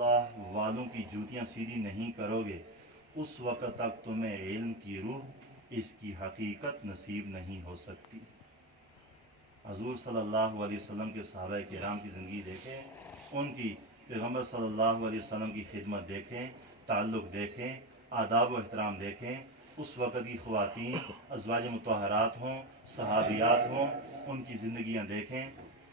اللہ والوں کی جوتیاں سیدھی نہیں کرو گے اس وقت تک تمہیں علم کی روح اس کی حقیقت نصیب نہیں ہو سکتی۔ حضور صلی اللہ علیہ وسلم کے صحابہ کرام کی زندگی دیکھیں، ان کی پیغمبر صلی اللہ علیہ وسلم کی خدمت دیکھیں، تعلق دیکھیں، آداب و احترام دیکھیں۔ اس وقت کی خواتین ازواج مطہرات ہوں، صحابیات ہوں، ان کی زندگیاں دیکھیں،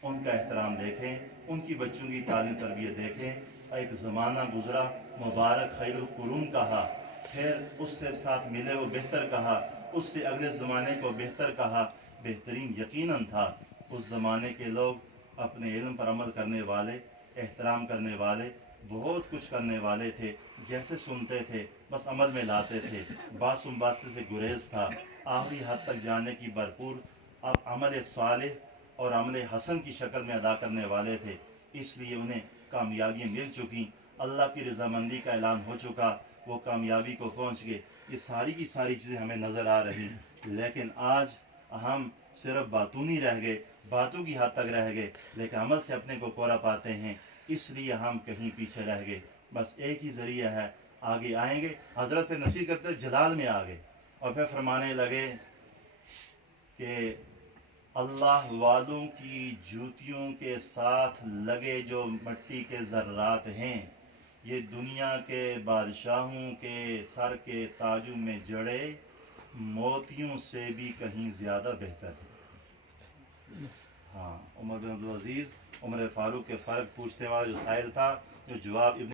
ان کا احترام دیکھیں، ان کی بچوں کی تعلیم تربیت دیکھیں۔ ایک زمانہ گزرا، مبارک خیر القرون کہا، پھر اس سے ساتھ ملے وہ بہتر کہا، اس سے اگلے زمانے کو بہتر کہا۔ بہترین یقیناً تھا اس زمانے کے لوگ اپنے علم پر عمل کرنے والے، احترام کرنے والے، بہت کچھ کرنے والے تھے، جیسے سنتے تھے بس عمل میں لاتے تھے، باسم باسے سے گریز تھا، آخری حد تک جانے کی بھرپور اب عمل صالح اور عمل حسن کی شکل میں ادا کرنے والے تھے، اس لیے انہیں کامیابیاں مل چکی، اللہ کی رضامندی کا اعلان ہو چکا، وہ کامیابی کو پہنچ گئے۔ یہ ساری کی ساری چیزیں ہمیں نظر آ رہی، لیکن آج ہم صرف باتونی رہ گئے، باتوں کی حد تک رہ گئے، لیکن عمل سے اپنے کو کوڑا پاتے ہیں، اس لیے ہم کہیں پیچھے رہ گئے۔ بس ایک ہی ذریعہ ہے، آگے آئیں گے۔ حضرت نصیحت کرتے جلال میں آ گئے اور پھر فرمانے لگے کہ اللہ والوں کی جوتیوں کے ساتھ لگے جو مٹی کے ذرات ہیں، یہ دنیا کے بادشاہوں کے سر کے تاجوں میں جڑے موتیوں سے بھی کہیں زیادہ بہتر ہے۔ ہاں، عمر بن عبدالعزیز عمر فاروق کے فرق پوچھتے والا جو سائل تھا، جو جواب ابن